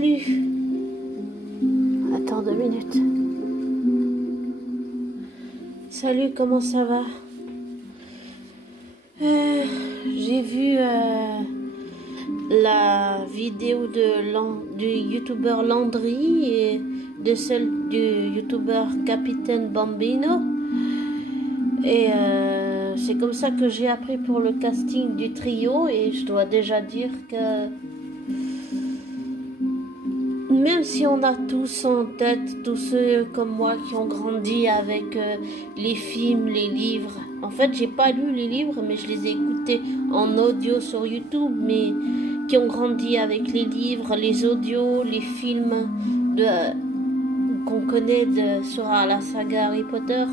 salut. Attends 2 minutes. Salut, comment ça va? J'ai vu la vidéo du youtubeur Landry et de celle du youtubeur Capitaine Bambino. Et c'est comme ça que j'ai appris pour le casting du trio. Et je dois déjà dire que même si on a tous en tête, tous ceux comme moi qui ont grandi avec les films, les livres. En fait, j'ai pas lu les livres, mais je les ai écoutés en audio sur YouTube. Mais qui ont grandi avec les livres, les audios, les films qu'on connaît sur la saga Harry Potter.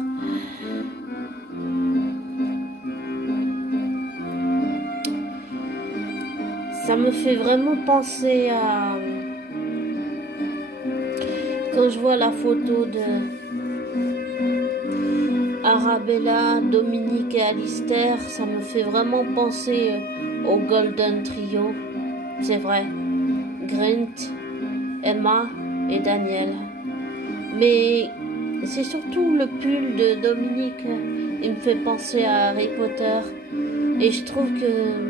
Ça me fait vraiment penser à... Quand je vois la photo de Arabella, Dominique et Alistair, ça me fait vraiment penser au Golden Trio. C'est vrai. Grint, Emma et Daniel. Mais c'est surtout le pull de Dominique. Il me fait penser à Harry Potter. Et je trouve que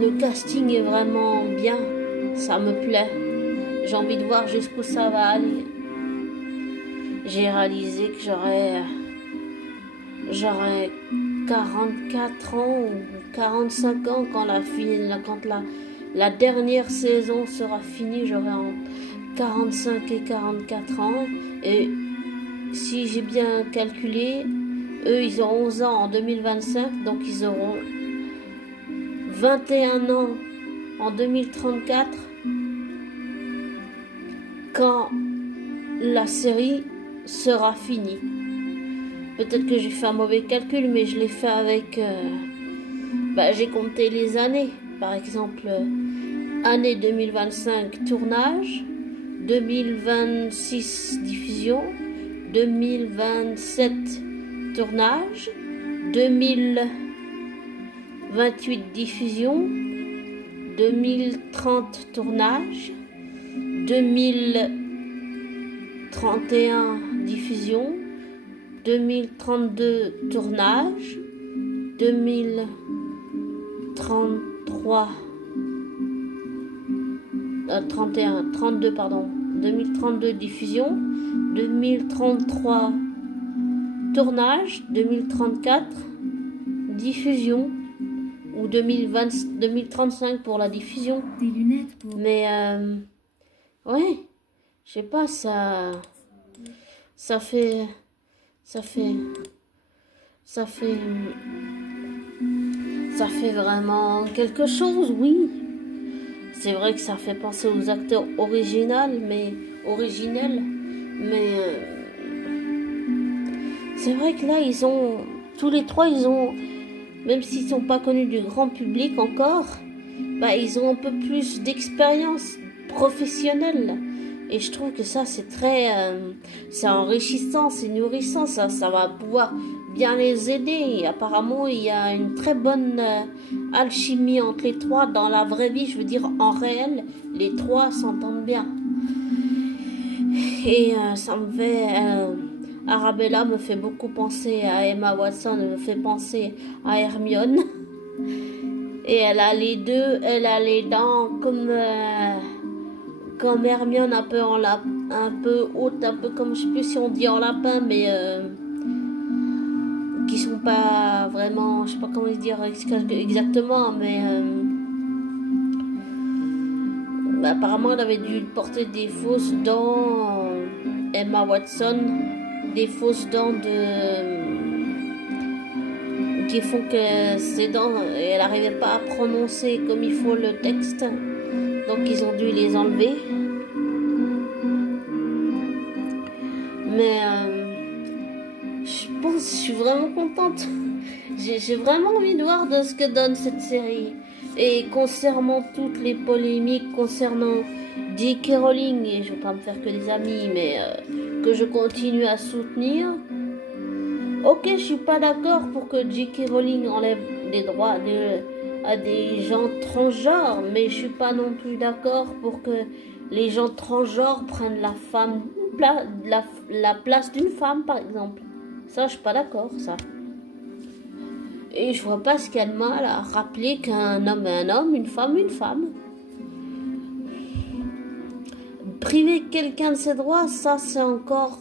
le casting est vraiment bien. Ça me plaît. J'ai envie de voir jusqu'où ça va aller. J'ai réalisé que j'aurais 44 ans ou 45 ans quand la dernière saison sera finie. J'aurai entre 45 et 44 ans. Et si j'ai bien calculé, eux ils ont 11 ans en 2025, donc ils auront 21 ans en 2034 quand la série sera finie. Peut-être que j'ai fait un mauvais calcul, mais je l'ai fait avec... j'ai compté les années. Par exemple, année 2025 tournage, 2026 diffusion, 2027 tournage, 2028 diffusion, 2030 tournage, 2031 diffusion, 2032 tournage, 2033 32 pardon, 2032 diffusion, 2033 tournage, 2034 diffusion ou 2035 pour la diffusion. Des lunettes pour... Mais ouais, je sais pas, ça fait vraiment quelque chose, oui. C'est vrai que ça fait penser aux acteurs originels, mais c'est vrai que là, tous les trois, même s'ils sont pas connus du grand public encore, ils ont un peu plus d'expérience professionnelle. Et je trouve que ça, c'est très... c'est enrichissant, c'est nourrissant, ça va pouvoir bien les aider. Et apparemment, il y a une très bonne alchimie entre les trois dans la vraie vie. Je veux dire, en réel, les trois s'entendent bien. Et ça me fait... Arabella me fait beaucoup penser à Emma Watson, me fait penser à Hermione. Et elle a les dents comme Hermione, un peu haute, un peu comme, je sais plus si on dit en lapin, mais qui sont pas vraiment, je sais pas comment dire exactement, mais apparemment elle avait dû porter des fausses dents, Emma Watson, des fausses dents qui font que ses dents, elle n'arrivait pas à prononcer comme il faut le texte. Donc ils ont dû les enlever. Mais je suis vraiment contente. J'ai vraiment envie de voir de ce que donne cette série. Et concernant toutes les polémiques concernant J.K. Rowling, et je ne veux pas me faire que des amis, mais que je continue à soutenir. Ok, je suis pas d'accord pour que J.K. Rowling enlève les droits à des gens transgenres, mais je suis pas non plus d'accord pour que les gens transgenres prennent la place d'une femme, par exemple. Ça, je suis pas d'accord, ça. Et je vois pas ce qu'il y a de mal à rappeler qu'un homme est un homme, une femme, une femme. Priver quelqu'un de ses droits, ça, c'est encore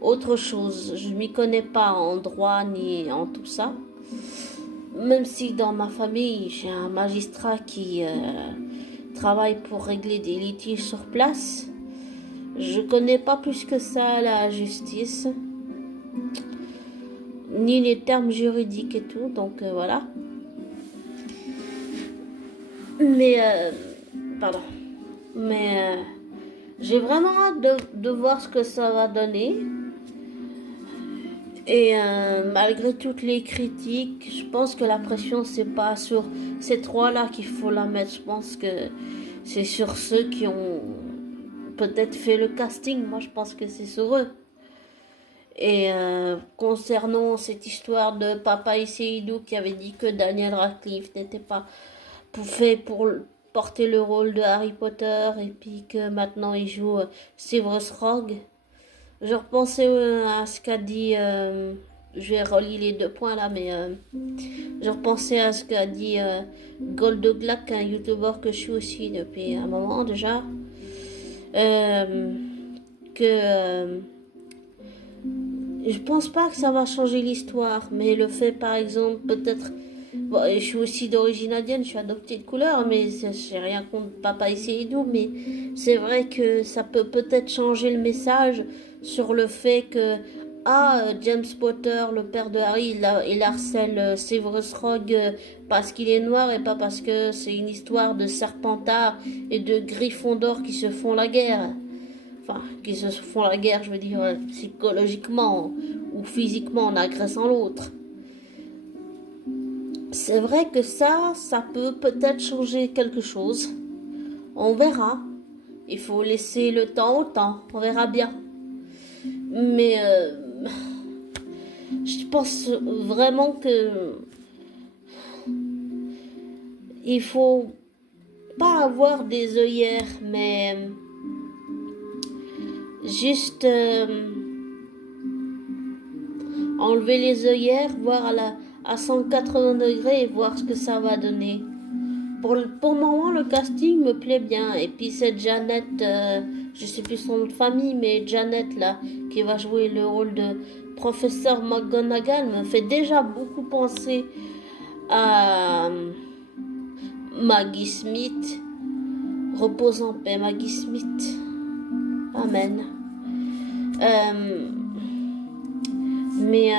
autre chose. Je m'y connais pas en droit ni en tout ça. Même si dans ma famille, j'ai un magistrat qui travaille pour régler des litiges sur place, je connais pas plus que ça la justice, ni les termes juridiques et tout, donc voilà. Mais, pardon. Mais j'ai vraiment hâte de voir ce que ça va donner. Et malgré toutes les critiques, je pense que la pression, c'est pas sur ces trois-là qu'il faut la mettre. Je pense que c'est sur ceux qui ont peut-être fait le casting. Moi, je pense que c'est sur eux. Et concernant cette histoire de Papa et Seydou qui avait dit que Daniel Radcliffe n'était pas fait pour porter le rôle de Harry Potter et puis que maintenant il joue Severus Rogue. Je repensais à ce qu'a dit, je vais relire les 2 points là, mais je repensais à ce qu'a dit Goldoglack, un youtubeur que je suis aussi depuis un moment déjà, que je pense pas que ça va changer l'histoire, mais le fait par exemple peut-être, bon, je suis aussi d'origine indienne, je suis adoptée de couleur, mais j'ai rien contre Papa et Seydou, mais c'est vrai que ça peut peut-être changer le message sur le fait que James Potter, le père de Harry, il harcèle Severus Rogue parce qu'il est noir et pas parce que c'est une histoire de Serpentard et de Gryffondor qui se font la guerre. Enfin, qui se font la guerre, je veux dire, psychologiquement ou physiquement en agressant l'autre. C'est vrai que ça peut peut-être changer quelque chose. On verra. Il faut laisser le temps au temps. On verra bien. Mais je pense vraiment que il faut pas avoir des œillères, mais juste enlever les œillères, voir à 180 degrés et voir ce que ça va donner. Pour le moment, le casting me plaît bien. Et puis cette Janet, je sais plus son nom de famille, mais Janet là, qui va jouer le rôle de professeur McGonagall, me fait déjà beaucoup penser à Maggie Smith. Repose en paix, Maggie Smith. Amen. Mais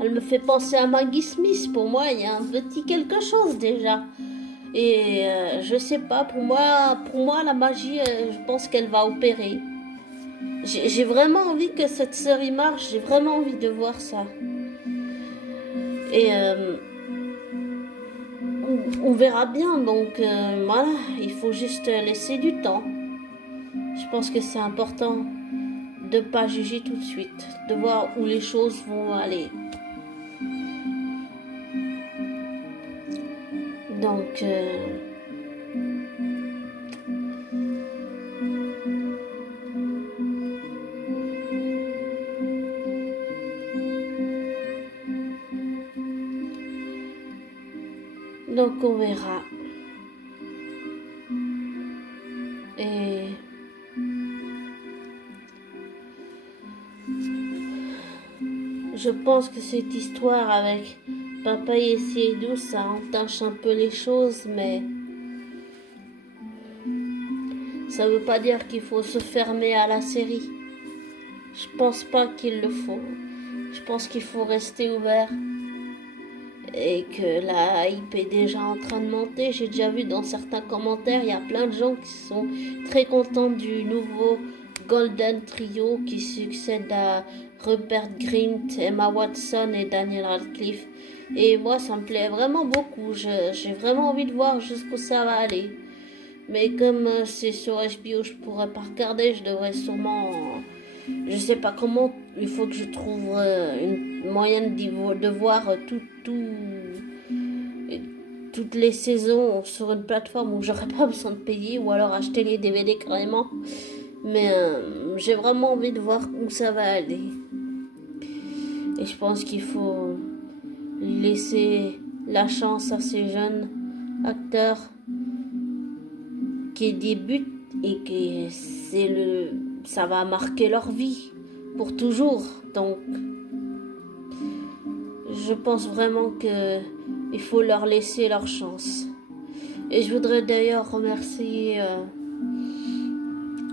elle me fait penser à Maggie Smith. Pour moi, il y a un petit quelque chose déjà. Et je sais pas, pour moi la magie, je pense qu'elle va opérer. J'ai vraiment envie que cette série marche, j'ai vraiment envie de voir ça. Et on verra bien, donc voilà, il faut juste laisser du temps. Je pense que c'est important de pas juger tout de suite, de voir où les choses vont aller. Donc on verra. Et je pense que cette histoire avec Papa et Seydou, ça entache un peu les choses, mais ça veut pas dire qu'il faut se fermer à la série. Je pense pas qu'il le faut. Je pense qu'il faut rester ouvert. Et que la hype est déjà en train de monter. J'ai déjà vu dans certains commentaires, il y a plein de gens qui sont très contents du nouveau Golden Trio qui succède à Rupert Grint, Emma Watson et Daniel Radcliffe. Et moi, ça me plaît vraiment beaucoup. J'ai vraiment envie de voir jusqu'où ça va aller. Mais comme c'est sur HBO, je pourrais pas regarder. Je devrais sûrement... je sais pas comment. Il faut que je trouve une moyenne de voir toutes les saisons sur une plateforme où j'aurais pas besoin de payer, ou alors acheter les DVD carrément. Mais j'ai vraiment envie de voir où ça va aller. Et je pense qu'il faut laisser la chance à ces jeunes acteurs qui débutent et que ça va marquer leur vie pour toujours. Donc, je pense vraiment que il faut leur laisser leur chance. Et je voudrais d'ailleurs remercier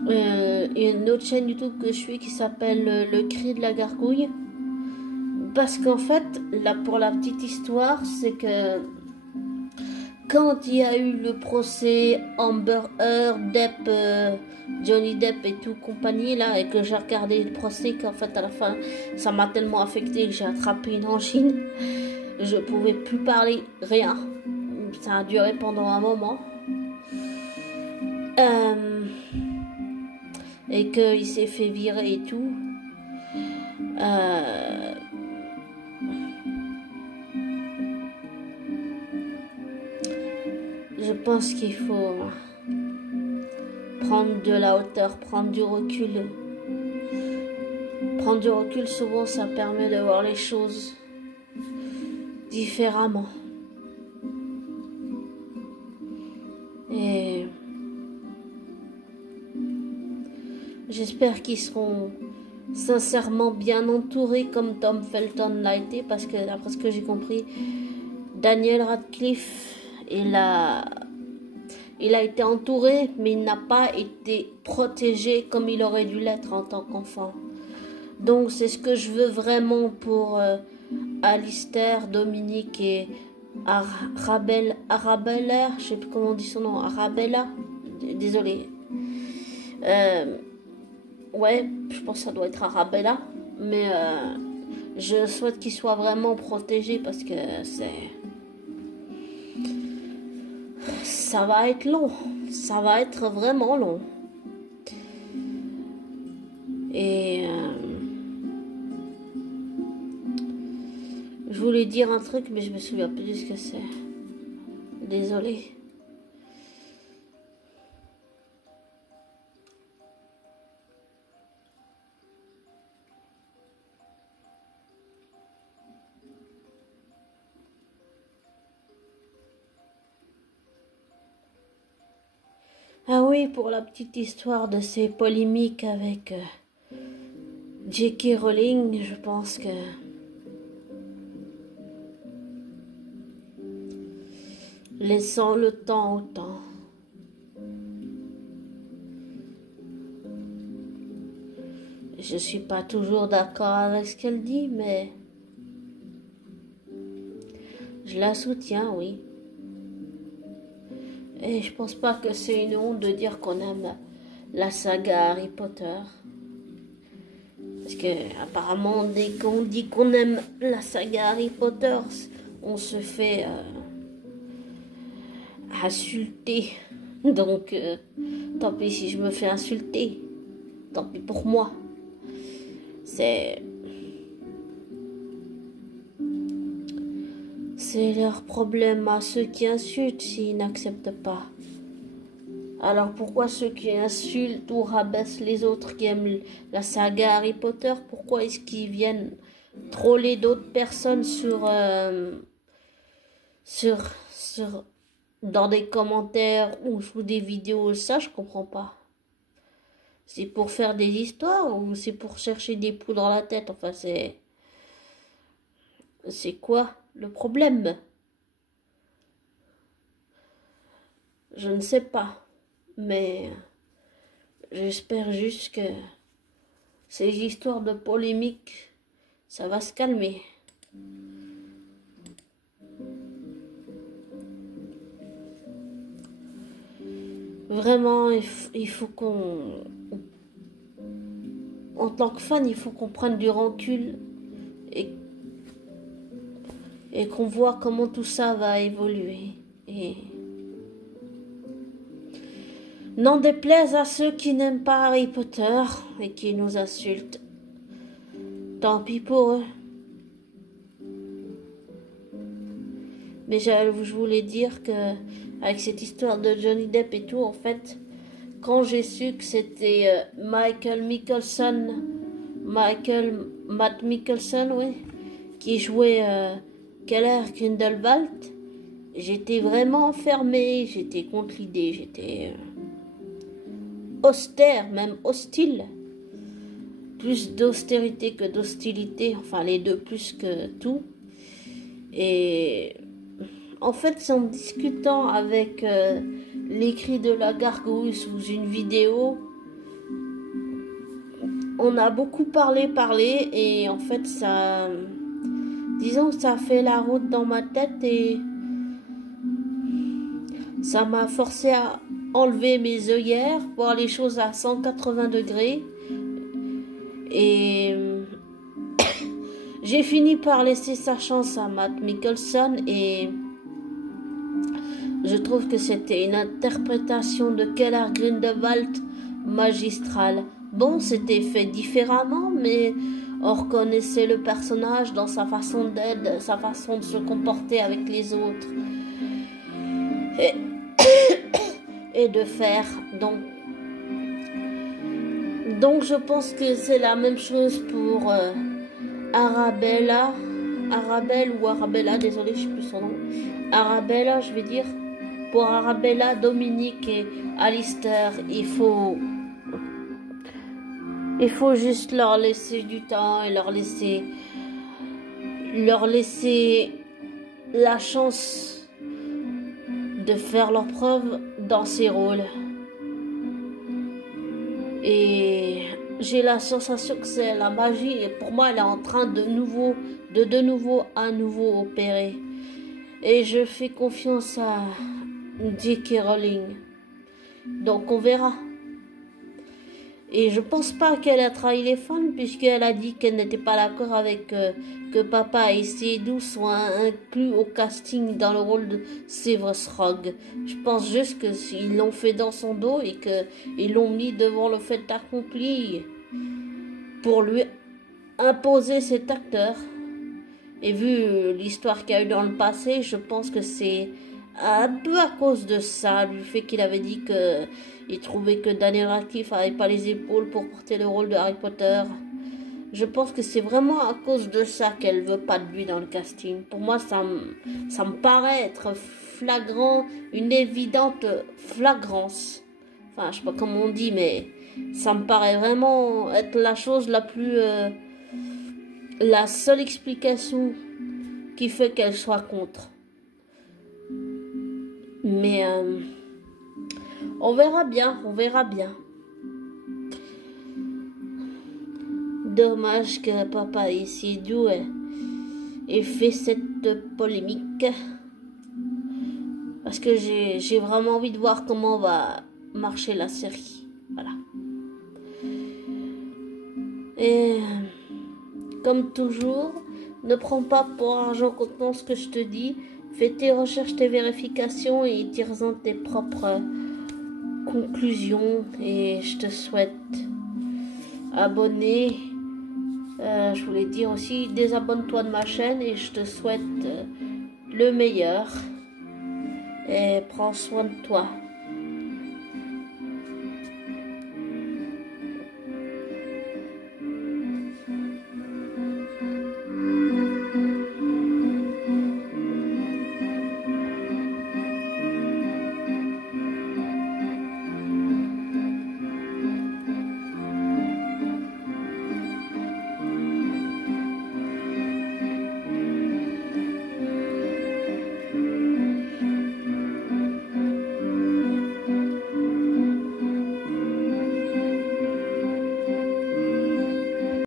une autre chaîne YouTube que je suis qui s'appelle Le Cri de la Gargouille. Parce qu'en fait, là, pour la petite histoire, c'est que quand il y a eu le procès Amber Heard, Depp, Johnny Depp et tout compagnie là, et que j'ai regardé le procès, qu'en fait à la fin ça m'a tellement affecté que j'ai attrapé une angine, je pouvais plus parler, rien. Ça a duré pendant un moment. Et qu'il s'est fait virer et tout. Je pense qu'il faut prendre de la hauteur, prendre du recul. Prendre du recul, souvent, ça permet de voir les choses différemment. Et j'espère qu'ils seront sincèrement bien entourés comme Tom Felton l'a été, parce que d'après ce que j'ai compris, Daniel Radcliffe, il a été entouré, mais il n'a pas été protégé comme il aurait dû l'être en tant qu'enfant. Donc c'est ce que je veux vraiment pour Alistair, Dominique et Arabella, je sais plus comment on dit son nom, Arabella, désolé. Ouais, je pense que ça doit être Arabella, mais je souhaite qu'il soit vraiment protégé parce que ça va être long, ça va être vraiment long. Et je voulais dire un truc, mais je me souviens plus de ce que c'est. Désolée. Ah oui, pour la petite histoire de ces polémiques avec J.K. Rowling, je pense que laissant le temps au temps. Je suis pas toujours d'accord avec ce qu'elle dit, mais je la soutiens, oui. Et je pense pas que c'est une honte de dire qu'on aime la saga Harry Potter. Parce que apparemment, dès qu'on dit qu'on aime la saga Harry Potter, on se fait insulter. Donc, tant pis si je me fais insulter. Tant pis pour moi. C'est leur problème à ceux qui insultent s'ils n'acceptent pas. Alors pourquoi ceux qui insultent ou rabaissent les autres qui aiment la saga Harry Potter, pourquoi est-ce qu'ils viennent troller d'autres personnes dans des commentaires ou sous des vidéos? Ça, je comprends pas. C'est pour faire des histoires ou c'est pour chercher des poux dans la tête? Enfin, c'est quoi le problème? Je ne sais pas. Mais j'espère juste que ces histoires de polémique, ça va se calmer. Vraiment, il faut qu'on... En tant que fan, il faut qu'on prenne du recul et qu'on voit comment tout ça va évoluer. Et n'en déplaise à ceux qui n'aiment pas Harry Potter et qui nous insultent. Tant pis pour eux. Mais je voulais dire que avec cette histoire de Johnny Depp et tout, en fait, quand j'ai su que c'était Matt Mikkelsen, oui, qui jouait Keller Grindelwald, j'étais vraiment enfermée, j'étais contre l'idée, j'étais austère, même hostile. Plus d'austérité que d'hostilité, enfin les deux plus que tout. Et en fait, c'est en discutant avec l'écrit de la gargouille sous une vidéo, on a beaucoup parlé, et en fait, ça, disons que ça a fait la route dans ma tête et ça m'a forcé à enlever mes œillères, voir les choses à 180 degrés. Et j'ai fini par laisser sa chance à Matt Mikkelsen et je trouve que c'était une interprétation de Keller Grindelwald magistrale. Bon, c'était fait différemment, mais on reconnaissait le personnage dans sa façon d'être, sa façon de se comporter avec les autres et de faire. Donc je pense que c'est la même chose pour Arabelle, désolé, je sais plus son nom. Arabella, je vais dire. Pour Arabella, Dominique et Alistair, il faut juste leur laisser du temps et leur laisser la chance de faire leur preuve dans ces rôles. Et j'ai la sensation que c'est la magie et pour moi elle est en train de nouveau opérer. Et je fais confiance à J.K. Rowling. Donc on verra. Et je pense pas qu'elle a trahi les fans puisqu'elle a dit qu'elle n'était pas d'accord avec que Papa et Seydoux soient inclus au casting dans le rôle de Severus Rogue. Je pense juste qu'ils l'ont fait dans son dos et qu'ils l'ont mis devant le fait accompli pour lui imposer cet acteur. Et vu l'histoire qu'il y a eu dans le passé, je pense que c'est un peu à cause de ça, du fait qu'il avait dit qu'il trouvait que Daniel Radcliffe n'avait pas les épaules pour porter le rôle de Harry Potter. Je pense que c'est vraiment à cause de ça qu'elle veut pas de lui dans le casting. Pour moi, ça me paraît être flagrant, une évidente flagrance. Enfin, je sais pas comment on dit, mais ça me paraît vraiment être la chose la plus... la seule explication qui fait qu'elle soit contre. Mais on verra bien. Dommage que Papa et Seydoux ait fait cette polémique. Parce que j'ai vraiment envie de voir comment va marcher la série. Voilà. Et comme toujours, ne prends pas pour argent comptant ce que je te dis. Fais tes recherches, tes vérifications et tire-en tes propres conclusions. Et je te souhaite abonner. Je voulais dire aussi, désabonne-toi de ma chaîne et je te souhaite le meilleur. Et prends soin de toi.